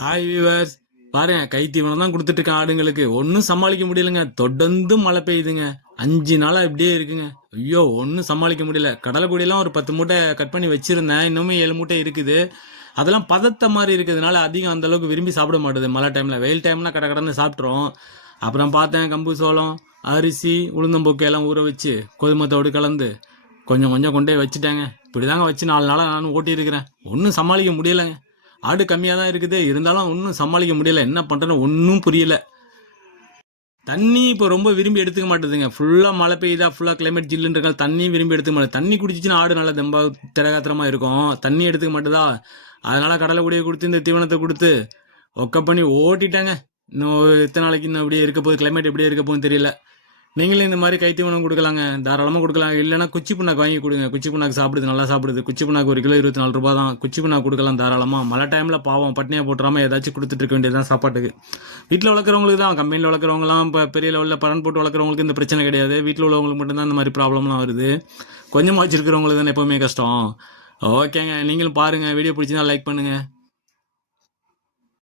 Hi viewers பாருங்க கை தீவனம் தான் கொடுத்துட்டு இருக்கேன் ஆடுங்களுக்கு. ஒன்றும் சமாளிக்க முடியலங்க. தொடர்ந்து மழை பெய்யுதுங்க. அஞ்சு நாளாக இப்படியே இருக்குங்க. ஐயோ ஒன்றும் சமாளிக்க முடியல. கடலைக்குடியெல்லாம் ஒரு பத்து மூட்டை கட் பண்ணி வச்சிருந்தேன். இன்னுமே ஏழு மூட்டை இருக்குது. அதெல்லாம் பதத்த மாதிரி இருக்கிறதுனால அதிகம் அந்த அளவுக்கு விரும்பி சாப்பிட மாட்டுது. மழை டைமில் வெயில் டைம்னா கடை கடன்னு சாப்பிட்றோம் அப்புறம் பார்த்தேன் கம்பு சோளம் அரிசி உளுந்தம்பொக்கு எல்லாம் ஊற வச்சு கோதுமத்தோடு கலந்து கொஞ்சம் கொஞ்சம் கொண்டே வச்சுட்டேங்க. இப்படிதாங்க வச்சு நாலு நாளாக நானும் ஓட்டியிருக்கிறேன். ஒன்றும் சமாளிக்க முடியலைங்க. ஆடு கம்மியாக தான் இருக்குது. இருந்தாலும் ஒன்றும் சமாளிக்க முடியல. என்ன பண்ணுறேன்னு ஒன்றும் புரியல. தண்ணி இப்போ ரொம்ப விரும்பி எடுத்துக்க மாட்டேதுங்க. ஃபுல்லாக மழை பெய்யுதா ஃபுல்லாக கிளைமேட் ஜில்லுன்னு தண்ணியும் தண்ணி விரும்பி எடுத்துக்க மாட்டேன். தண்ணி குடிச்சிச்சுன்னா ஆடு நல்லா தெம்பா திரகாத்திரமாக இருக்கும். தண்ணி எடுத்துக்க மாட்டேதா? அதனால் கடலை குடியை கொடுத்து இந்த தீவனத்தை கொடுத்து ஒக்க பண்ணி ஓட்டிட்டாங்க. இன்னும் எத்தனை நாளைக்கு இன்னும் அப்படியே இருக்க போகுது? கிளைமேட் எப்படியே இருக்க போகுதுன்னு தெரியல. நீங்களும் இந்த மாதிரி கை கொடுக்கலாங்க. தாராளமாக கொடுக்கலாம். இல்லைனா குச்சி புண்ணாக்கு வாங்கி கொடுங்க. குச்சி புண்ணாக்கு சாப்பிடுது நல்லா சாப்பிடுது. குச்சி புண்ணாக்கு ஒரு கிலோ இருபத்தி நாலு ரூபா தான். குச்சி புண்ணாக்கு கொடுக்கலாம் தாராளமாக மழை டைமில் பாவம் பட்னியாக போட்டுறாமல் ஏதாச்சும் கொடுத்துட்டு இருக்க வேண்டியதுதான் சாப்பாட்டுக்கு. வீட்டில் வளர்க்குறவங்களுக்கு தான். கம்பெனியில் வளர்க்குறவங்களாம் இப்போ பெரிய லெவலில் பலன் போட்டு வளர்க்குறவங்களுக்கு இந்த பிரச்சனை கிடையாது. வீட்டில் உள்ளவங்களுக்கு மட்டும்தான் இந்த மாதிரி ப்ராப்ளம்லாம் வருது. கொஞ்சமாக வச்சுருக்கிறவங்களுக்கு தான் எப்போவுமே கஷ்டம். ஓகேங்க. நீங்களும் பாருங்கள் வீடியோ பிடிச்சிருந்தா லைக் பண்ணுங்கள்